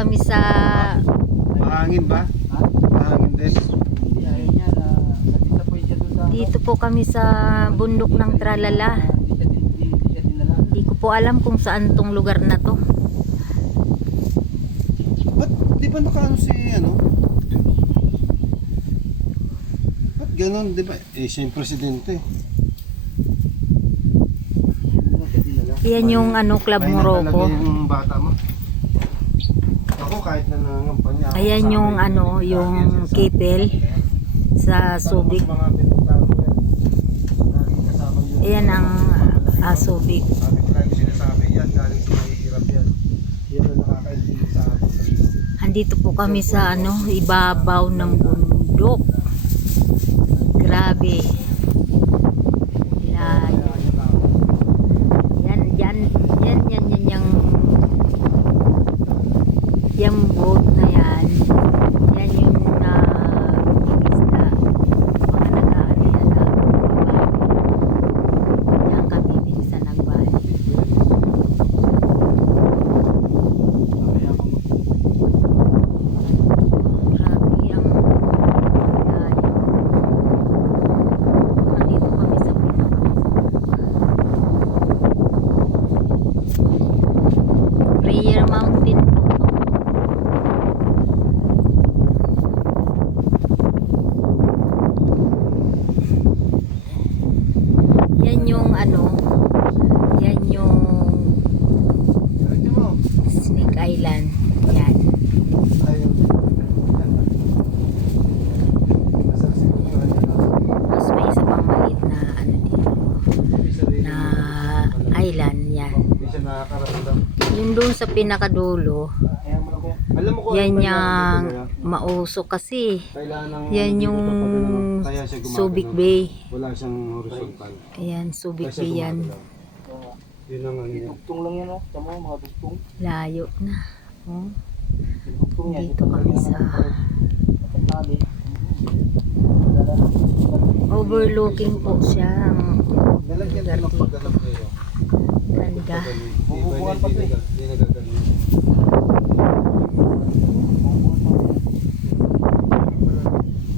kami sa Mahangin ba? Mahangin din. Dito po kami sa bundok ng Tralala. Hindi ko po alam kung saan tong lugar na to. Ba't di ba nakaano si ano? Ba't ganun, di ba? Eh, siya yung presidente. Yan yung ano, Club Morocco. yung bata mo. Ako kahit na nangangampanya ako Ayan yung ano, yung kipel sa yun. Ayan ang ah, nakakaintindi sa akin. Andito po kami sa ano, ibabaw ng bundok. Grabe. Layo. Yan, yan, yan, yan, yan, yung yung boat na yan. Yan yung na isda. Mga nag-aano yan na Yan kami din sa nagbalik. Mamaya ako mag- Grabe ang layo. Nandito kami sa pinaka. Prayer Mountain po to. Yan yung ano, yan yung. Snake Island. Yan. Tapos may isa pang maliit na ano dito. Na island yan. Yung doon sa pinakadulo, kaya. Alam mo kung yan ano yung yan? mauso kasi. Yan dito yung ano. Subic Bay. Wala siyang horizontal. Ayan, Subic Bay yan. Yun ang ano yun. Lang yan, oh. Tama mga dugtong. Layo na. Oh. Dito kami sa overlooking po siya. Ang paggalang kayo. ganda. Bububuhan pa to eh. Hindi nagagaling.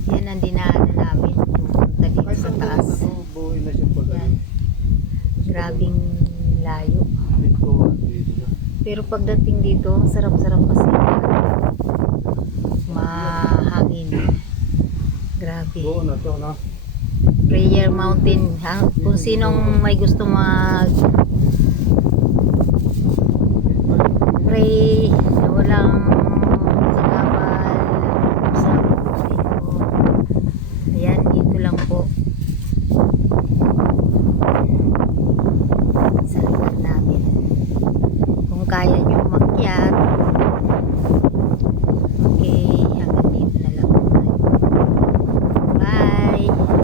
Yan ang dinaanan namin. Pupunta dito Kahit sa saan taas. ganun, buhay na siyang Yan. paggaling. Grabing layo. Na. Pero pagdating dito, ang sarap-sarap kasi. Mahangin. Grabe. Doon na to, no? Prayer Mountain. Ha? Kung sinong may gusto mag